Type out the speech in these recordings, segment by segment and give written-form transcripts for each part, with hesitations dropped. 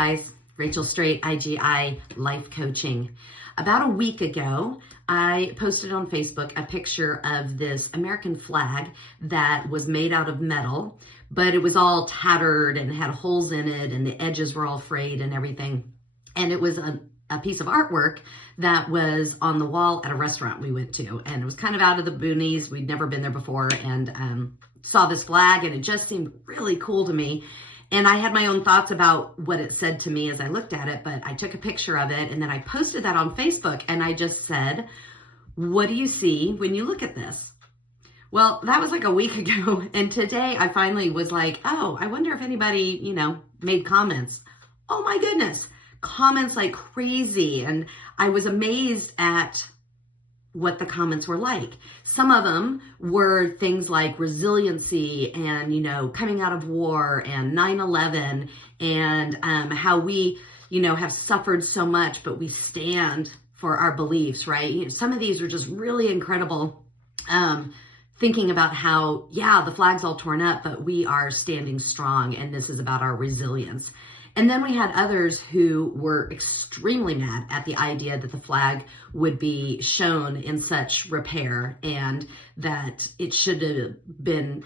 guys, Rachel Straight, IGI Life Coaching. About a week ago, I posted on Facebook a picture of this American flag that was made out of metal, but it was all tattered and had holes in it and the edges were all frayed and everything. And it was a piece of artwork that was on the wall at a restaurant we went to. And it was kind of out of the boonies. We'd never been there before and saw this flag and it just seemed really cool to me. And I had my own thoughts about what it said to me as I looked at it, but I took a picture of it and then I posted that on Facebook and I just said, what do you see when you look at this? Well, that was like a week ago. And today I finally was like, oh, I wonder if anybody, made comments. Oh my goodness, comments like crazy. And I was amazed at what the comments were like. Some of them were things like resiliency and, coming out of war and 9/11 and how we, have suffered so much, but we stand for our beliefs, right? Some of these are just really incredible. Thinking about how, the flag's all torn up, but we are standing strong and this is about our resilience. And then we had others who were extremely mad at the idea that the flag would be shown in such repair and that it should have been,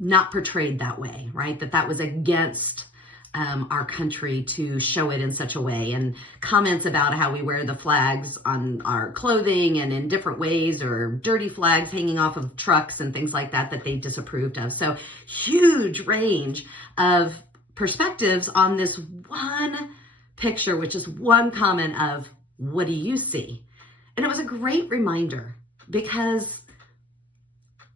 not portrayed that way, right? That was against our country to show it in such a way. And comments about how we wear the flags on our clothing and in different ways, or dirty flags hanging off of trucks and things like that they disapproved of. So huge range of perspectives on this one picture, which is one comment of, what do you see? And it was a great reminder because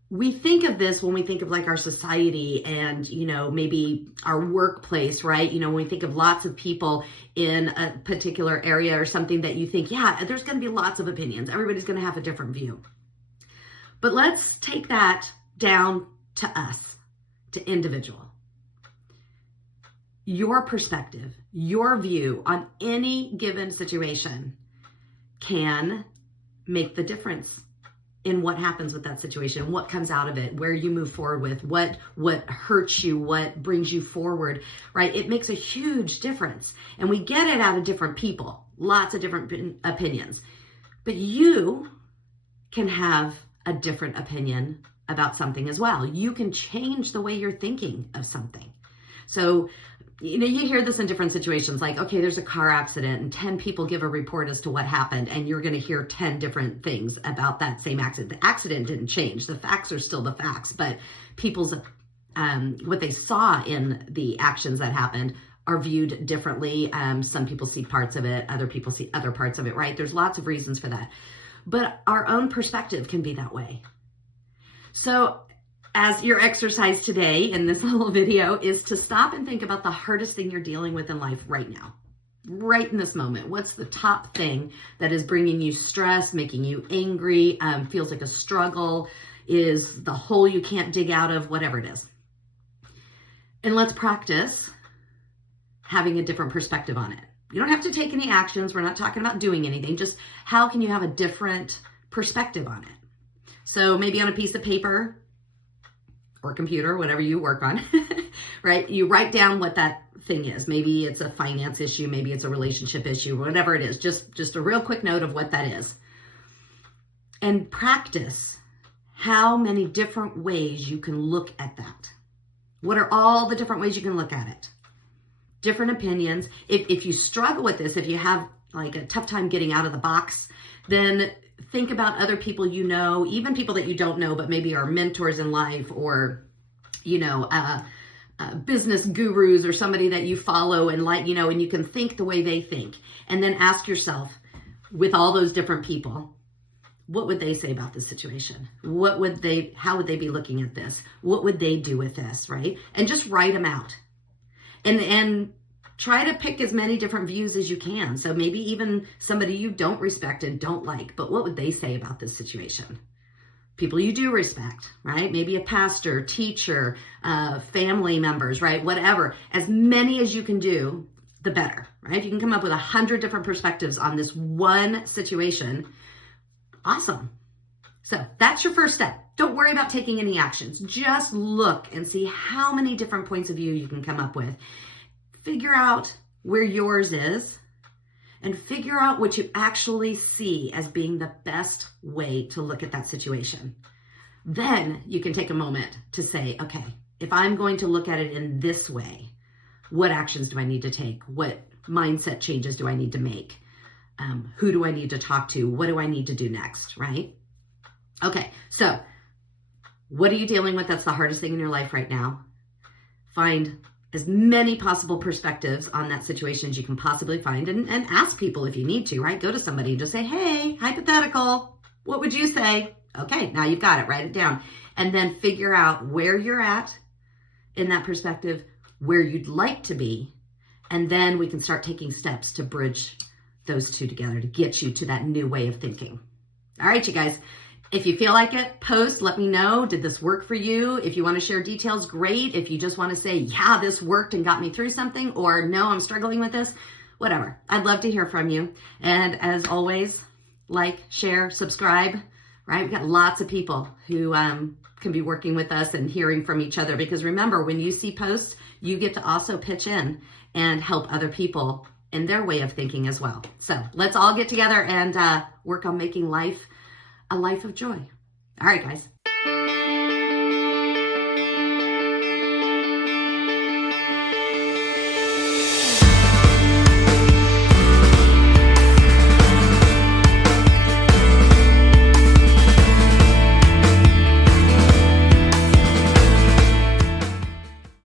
we think of this when we think of like our society and, maybe our workplace, right? When we think of lots of people in a particular area or something that you think, there's going to be lots of opinions. Everybody's going to have a different view. But let's take that down to us, to individual. Your perspective, your view on any given situation can make the difference in what happens with that situation, what comes out of it, where you move forward with, what hurts you, what brings you forward, right? It makes a huge difference. And we get it out of different people, lots of different opinions. But you can have a different opinion about something as well. You can change the way you're thinking of something. So, you hear this in different situations, like, okay, there's a car accident and 10 people give a report as to what happened, and you're going to hear 10 different things about that same accident. The accident didn't change. The facts are still the facts, but people's, what they saw in the actions that happened are viewed differently. Some people see parts of it, other people see other parts of it, right? There's lots of reasons for that. But our own perspective can be that way. So, as your exercise today in this little video is to stop and think about the hardest thing you're dealing with in life right now, right in this moment. What's the top thing that is bringing you stress, making you angry, feels like a struggle, is the hole you can't dig out of, whatever it is. And let's practice having a different perspective on it. You don't have to take any actions. We're not talking about doing anything. Just how can you have a different perspective on it? So maybe on a piece of paper, or computer, whatever you work on, right? You write down what that thing is. Maybe it's a finance issue, maybe it's a relationship issue, whatever it is. Just a real quick note of what that is. And practice how many different ways you can look at that. What are all the different ways you can look at it? Different opinions. If you struggle with this, if you have like a tough time getting out of the box, then think about other people even people that you don't know, but maybe are mentors in life, or, business gurus, or somebody that you follow and and you can think the way they think. And then ask yourself, with all those different people, what would they say about this situation? How would they be looking at this? What would they do with this, right? And just write them out. And try to pick as many different views as you can. So maybe even somebody you don't respect and don't like, but what would they say about this situation? People you do respect, right? Maybe a pastor, teacher, family members, right? Whatever. As many as you can do, the better, right? If you can come up with 100 different perspectives on this one situation, awesome. So that's your first step. Don't worry about taking any actions. Just look and see how many different points of view you can come up with. figure out where yours is and figure out what you actually see as being the best way to look at that situation. Then you can take a moment to say, okay, if I'm going to look at it in this way, what actions do I need to take? What mindset changes do I need to make? Who do I need to talk to? What do I need to do next, right? Okay, so what are you dealing with that's the hardest thing in your life right now? Find as many possible perspectives on that situation as you can possibly find, and ask people if you need to, right? Go to somebody and just say, hey, hypothetical, what would you say? Okay, now you've got it, write it down. And then figure out where you're at in that perspective, where you'd like to be, and then we can start taking steps to bridge those two together to get you to that new way of thinking. All right, you guys, if you feel like it, post, let me know. Did this work for you? If you want to share details, great. If you just want to say, yeah, this worked and got me through something, or no, I'm struggling with this, whatever. I'd love to hear from you. And as always, like, share, subscribe, right? We've got lots of people who can be working with us and hearing from each other, because remember, when you see posts, you get to also pitch in and help other people in their way of thinking as well. So let's all get together and work on making life a life of joy. All right, guys.